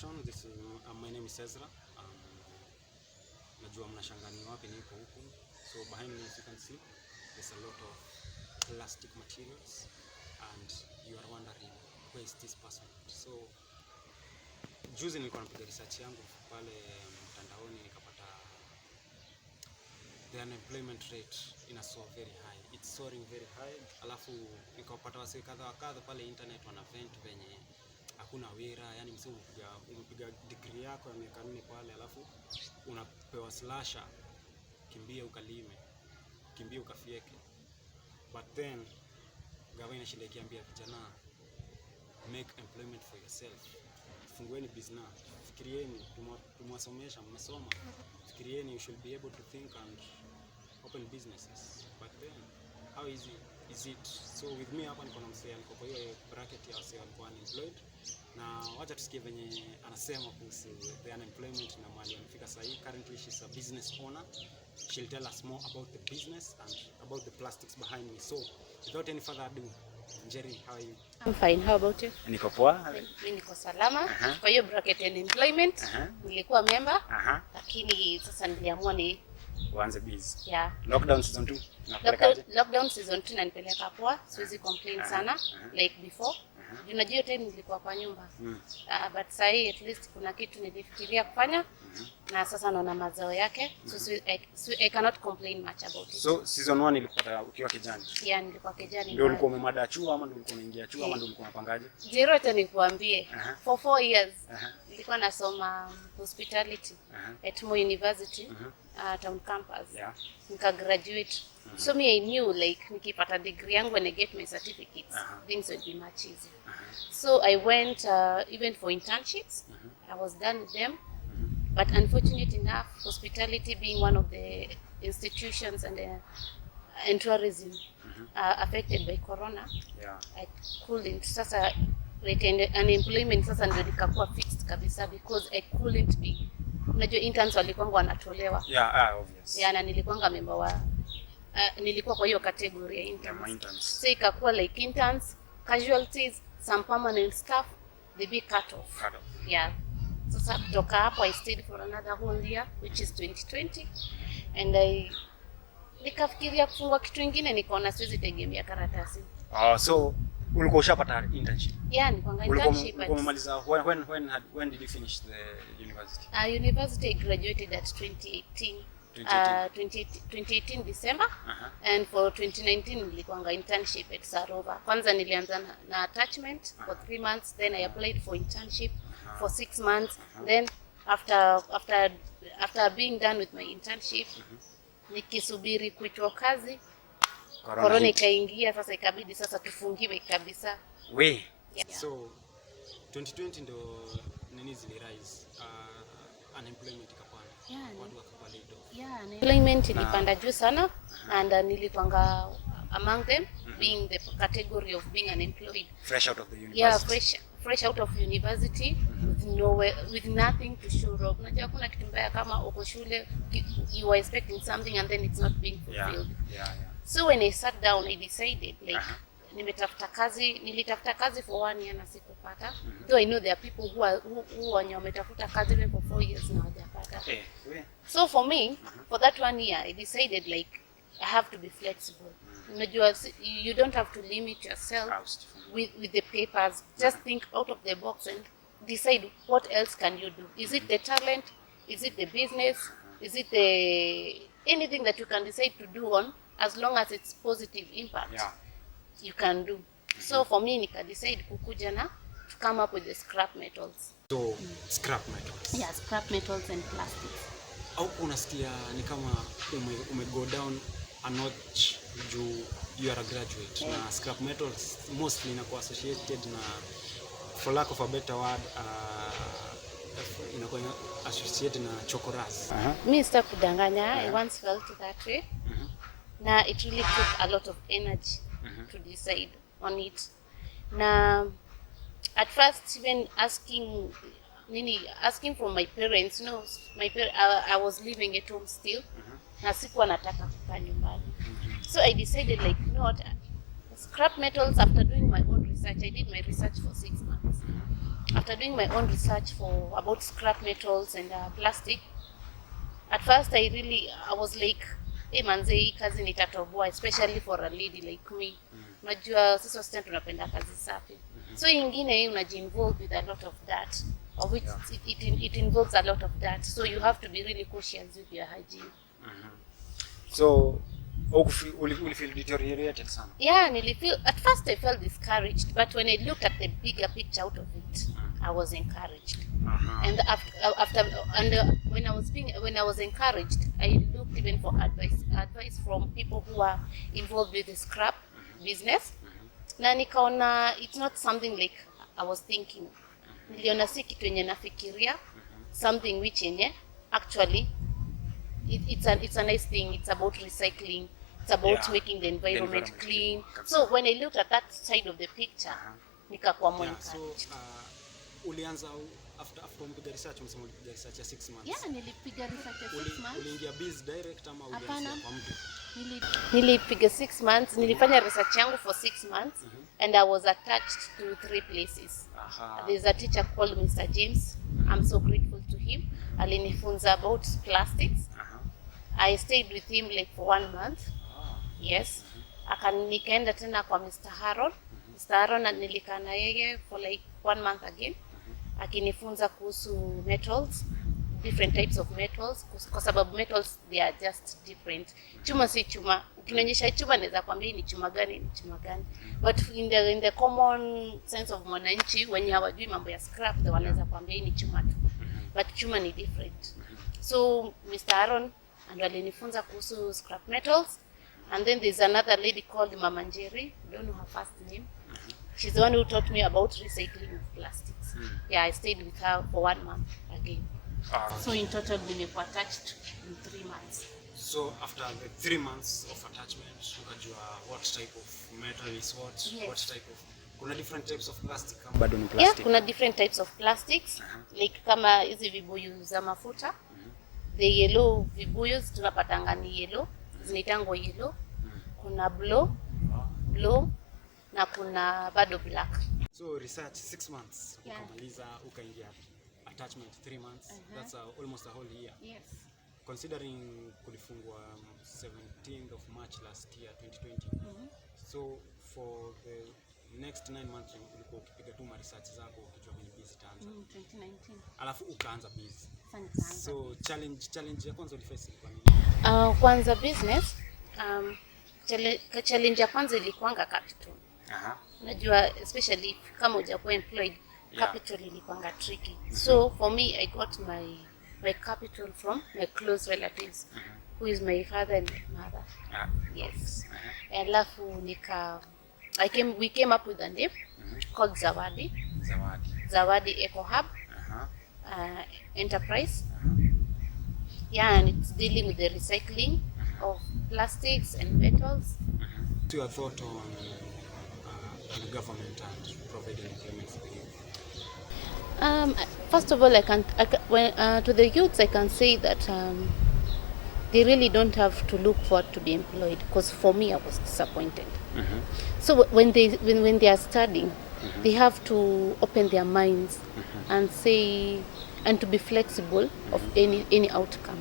introduction. My name is Ezra. Najua mnashangaa ni wapi niko huku. So behind me, as you can see, there's a lot of plastic materials, and you are wondering where is this person. So juzi nilikuwa napiga research yangu pale mtandaoni, nikapata the unemployment rate ina so very high. It's soaring very high. Alafu nikapata wase kadha wa kadha pale internet wana vent venye hakuna wira, yani msio umepiga degree yako ya miaka 4 pale, alafu unapewa slasher, kimbia ukalime, kimbia ukafieke. But then gavana shida ikiambia vijana, make employment for yourself. Fungueni business. Fikirieni, tumwasomesha, mmesoma. Fikirieni, you should be able to think and open businesses. But then how easy is it? So with me hapa niko na msee niko kwa hiyo bracket ya wase walikuwa unemployed, na wacha tusikie venye anasema kuhusu the unemployment na mali amefika sasa hivi. Currently she's a business owner. She'll tell us more about the business and about the plastics behind me. So without any further ado, Jerry, how are you? I'm fine. How about you? Niko poa. Mimi niko salama. Kwa hiyo bracket and employment nilikuwa member, lakini sasa niliamua ni uanze busy. Yeah. Lockdown season 2. Lockdown season 2 nanipeleka poa. Siwezi complain sana like before. Unajua time nilikuwa kwa nyumba. But sasa at least kuna kitu nilifikiria kufanya. Na sasa naona mazao yake. So I cannot complain much about it. So season 1 ilikuwa ukiwa kijani. Yeah, nilikuwa kijani. Ndio ulikuwa umemada chuo ama ndio ulikuwa unaingia chuo ama ndio ulikuwa unapangaje? Zero hata nikuambie. For 4 years nilikuwa nasoma hospitality at Moi University, town campus. Yeah. Nika graduate. So me I knew like nikipata degree yangu when I get my certificates, things would be much easier. So I went even for internships. I was done with them. But unfortunate enough, hospitality being one of the institutions and tourism affected by corona, I couldn't. Sasa like unemployment sasa ndio nikakuwa fixed kabisa because I couldn't be. Unajua interns walikuwa wanatolewa. Obvious. Na nilikuwa member wa nilikuwa kwa hiyo category ya interns. So ikakuwa like interns, casualties, some permanent staff, they be cut off. Yeah. Sasa kutoka hapo I stayed for another whole year, which is 2020, and nikafikiria kufungua kitu kingine, nikaona siwezi tegemea karatasi. So ulikuwa ushapata internship? Yeah, nilikuwa internship. Ulikuwa umemaliza when did you finish the university? University I graduated at 2018 December. And for 2019 nilikuwa internship at Sarova. Kwanza nilianza na attachment for 3 months, then I applied for internship for 6 months. Then after being done with my internship, nikisubiri kuitwa kazi, corona ikaingia, sasa ikabidi sasa tufungiwe kabisa. So 2020 ndo nini zili rise, unemployment ikapanda. Watu wakakuwa laid off. Unemployment ilipanda juu sana, and nilikuanga among them, being the category of being unemployed. Fresh out of the university. Fresh out of university, with nothing to show up. Unajua kuna kitu mbaya kama uko shule, you are expecting something and then it's not being fulfilled. So when I sat down, I decided like nilitafuta kazi for 1 year na sikupata. Though I know there are people who wametafuta kazi even for 4 years na hawajapata. So for me, for that 1 year, I decided like I have to be flexible. Unajua, you don't have to limit yourself with the papers. Just think out of the box and decide what else can you do. Is it the talent? Is it the business? Is it anything that you can decide to do on, as long as it's positive impact, you can do. So for me, nika decide kukuja na to come up with the scrap metals. So scrap metals. Yeah, scrap metals and plastics. Au unasikia ni kama go down a notch juu you are a graduate. Na scrap metals mostly inakuwa associated na, for lack of a better word, inakuwa associated na chokoras. Mimi sitakudanganya, I once felt that way. Na it really took a lot of energy to decide on it. Na at first even asking from my parents, I was living at home still. Na sikuwa nataka kukaa nyumbani. So I decided like, you know what, scrap metals, after doing my own research, I did my research for 6 months. after doing my own research for about scrap metals and plastic, at first I was like, hey manze, hii kazi nitatoboa, especially for a lady like me. Unajua sisi wasichana tunapenda kazi safi. So ingine hii unaji-involve with a lot of that, of which it involves a lot of that. So you have to be really cautious with your hygiene. So will feel deteriorated some? Yeah, at first I felt discouraged, but when I looked at the bigger picture out of it, I was encouraged. And when I was encouraged, I looked even for advice from people who are involved with the scrap business. Na nikaona it's not something like I was thinking. Niliona si kitu yenye nafikiria, something which yenye actually it's a nice thing. It's about recycling. It's about making the environment clean. So when I looked at that side of the picture, nikakuwa more encouraged. So ulianza after umepiga research, umesema ulipiga research ya 6 months. Yeah, nilipiga research ya 6 months. Uliingia biz direct ama ulianza kwa mtu? Nilipiga 6 months. Nilifanya research yangu for 6 months and I was attached to 3 places. There's a teacher called Mr. James. I'm so grateful to him. Alinifunza about plastics. I stayed with him like for 1 month. Yes. Nikaenda tena kwa Mr. Harold. Mr. Harold nilikaa na yeye for like 1 month again. Akinifunza kuhusu metals, different types of metals, kwa sababu metals they are just different. Chuma si chuma. Ukinionyesha chuma naweza kwambia ni chuma gani. But in the common sense of mwananchi, wenye hawajui mambo ya scrap, they wanaweza kwambia ni chuma tu. But chuma ni different. So Mr. Aaron and alinifunza kuhusu scrap metals. And then there's another lady called Mama Njeri. I don't know her first name. She's the one who taught me about recycling of plastics. Yeah, I stayed with her for 1 month again. So in total, nimekuwa attached in 3 months. So after the 3 months of attachment, ukajua what type of metal is what, what type of... Kuna different types of plastic kama bado ni plastic? Yeah, kuna different types of plastics. Like kama hizi vibuyu za mafuta. The yellow vibuyu tunapatanga ni yellow. Zinaitangwa yellow. Kuna blue na kuna bado black. So research 6 months, ukamaliza ukaingia attachment 3 months. That's almost a whole year. Yes. Considering kulifungwa 17th of March last year 2020. So for the next 9 months ulikuwa ukipiga tu research zako ukijua kwenye busy taanza. 2019. Alafu ukaanza busy. So challenge ya kwanza uliface kwa nini? Kwanza business, challenge ya kwanza ilikuanga capital. Najua especially kama hujakuwa employed, capital ilikuanga tricky. So for me, I got my capital from my close relatives, who is my father and my mother. Yes. Alafu we came up with a name called Zawadi Eco Hub Enterprise. Yeah, and it's dealing with the recycling of plastics and metals. What's your thought on the government and providing employment for the youth? First of all, to the youths, I can say that they really don't have to look forward to be employed, because for me, I was disappointed. So when they are studying, they have to open their minds and to be flexible of any outcome.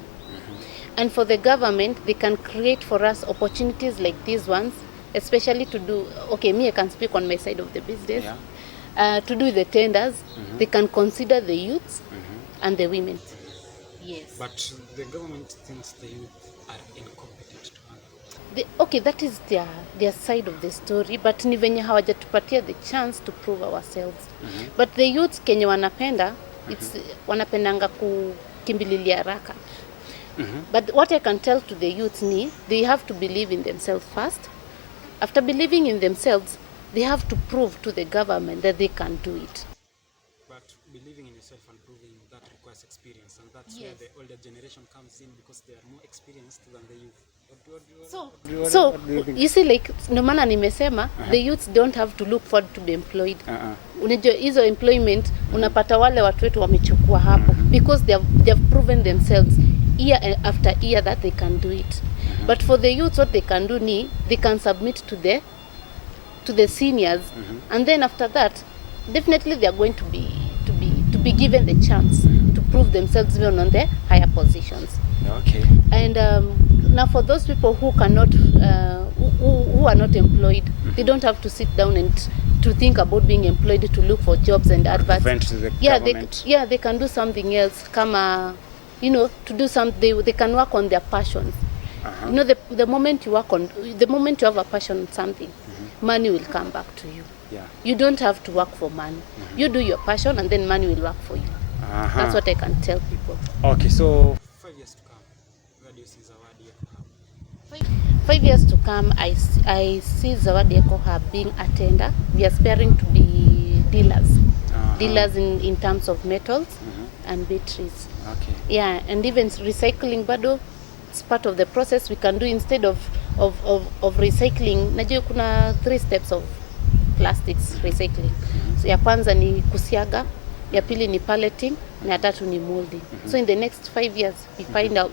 And for the government, they can create for us opportunities like these ones, especially to do, me, I can speak on my side of the business, to do the tenders. They can consider the youths and the women. Yes. But the government thinks the youth are incompetent to handle. That is their side of the story, but ni venye hawajatupatia the chance to prove ourselves. But the youths kenye wanapenda, wanapendanga kukimbililia haraka. But what I can tell to the youth ni, they have to believe in themselves first. After believing in themselves, they have to prove to the government that they can do it. But believing in yourself and proving that requires experience, and that's where the older generation comes in, because they are more experienced than the youth. So you see, like no maana nimesema the youths don't have to look forward to be employed. Unajua hizo employment unapata wale watu wetu wamechukua hapo because they have proven themselves year after year that they can do it. But for the youths, what they can do ni they can submit to the seniors, and then after that definitely they are going to be given the chance to prove themselves even on the higher positions. Okay. And now for those people who cannot, who are not employed, they don't have to sit down and to think about being employed, to look for jobs and adverts. The They can do something else. Come, you know, to do something. They can work on their passions. You know, the moment you work on, the moment you have a passion on something, money will come back to you. Yeah. You don't have to work for money. You do your passion, and then money will work for you. That's what I can tell people. Okay, so 5 years to come, where do you see Zawadi Eco Hub? 5 years to come, I see Zawadi Eco Hub being a tender. We are aspiring to be dealers. Dealers in terms of metals and batteries. Okay. Yeah, and even recycling, bado, it's part of the process we can do. Instead of recycling, najua kuna 3 steps of plastics recycling. So ya kwanza ni kusiaga, ya pili ni palleting, na ya tatu ni molding. So in the next 5 years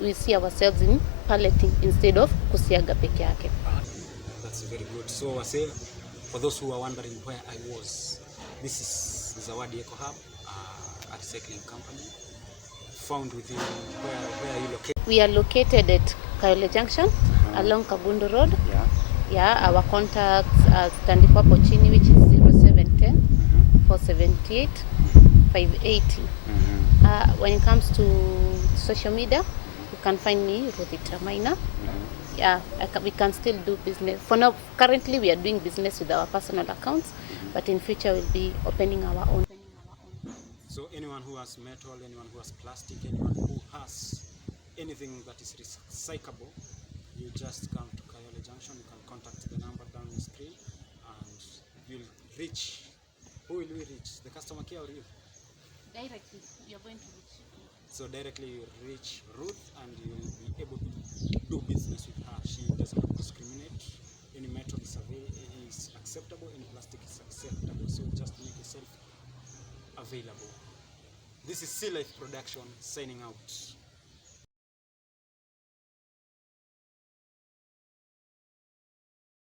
we see ourselves in palleting instead of kusiaga peke yake. That's very good. So I say, for those who are wondering where I was, this is Zawadi Eco Hub, a recycling company found within, where are you located? We are located at Kayole Junction along Kagundu Road. Yeah, our contacts are standing hapo chini, which is 0710 478 580. When it comes to social media, you can find me, Ruth. Yeah, we can still do business. For now, currently we are doing business with our personal accounts, but in future we'll be opening our own. So anyone who has metal, anyone who has plastic, anyone who has anything that is recyclable, you just come to Kayole Junction. You can contact the number down the screen, and you'll reach. Who will we reach? The customer care or you? Directly, you're going to reach. So directly you reach Ruth, and you'll be able to do business with her. She doesn't discriminate. Any metal is acceptable, any plastic is acceptable. So just make yourself available. This is Sea Life Production signing out.